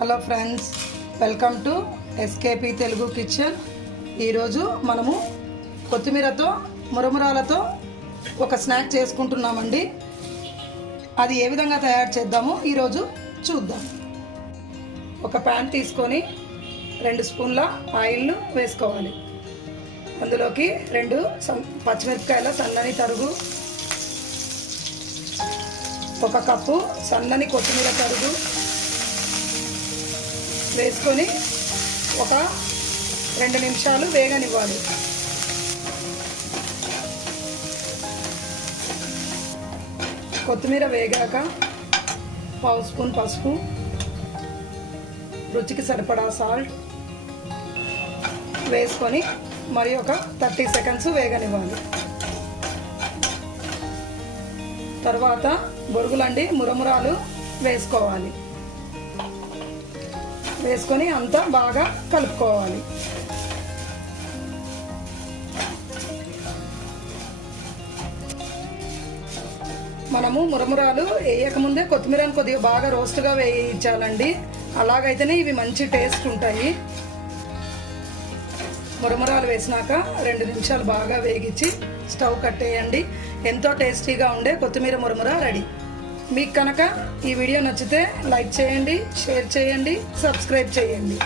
Hello friends, welcome to SKP Telugu kitchen. ఈరోజు మనము కొత్తిమీరతో మురమురాలతో ఒక స్నాక్ చేసుకుంటున్నామండి. అది ఏ విధంగా తయారు చేద్దామో ఈరోజు చూద్దాం. ఒక ప్యాన్ తీసుకొని 2 స్పూన్ల ఆయిల్ వేసుకోవాలి. అందులోకి 2 పచ్చిమిరపకాయల సన్నని తరుగు, 1 కప్పు సన్నని కొత్తిమీర తరుగు వేసుకొని ఒక 2 నిమిషాలు వేగనివ్వాలి. కొత్తిమీర వేగాక 1/2 స్పూన్ పసుపు, రుచికి సరిపడా సాల్ట్ వేసుకొని మరి ఒక 30 సెకండ్స్ వేగనివ్వాలి. తర్వాత బొరుగులండి మురమురాలు వేసుకోవాలి. వేసుకొని అంతా బాగా కలుపుకోవాలి. మనము మురమురాలు వేయకముందే కొత్తిమీరను కొద్దిగా బాగా రోస్ట్గా వేయించాలండి. అలాగైతేనే ఇవి మంచి టేస్ట్ ఉంటాయి. మురమురాలు వేసినాక 2 నిమిషాలు బాగా వేగించి స్టవ్ కట్టేయండి. ఎంతో టేస్టీగా ఉండే కొత్తిమీర మురముర రెడీ. మీకు కనుక ఈ వీడియో నచ్చితే లైక్ చేయండి, షేర్ చేయండి, సబ్స్క్రైబ్ చేయండి.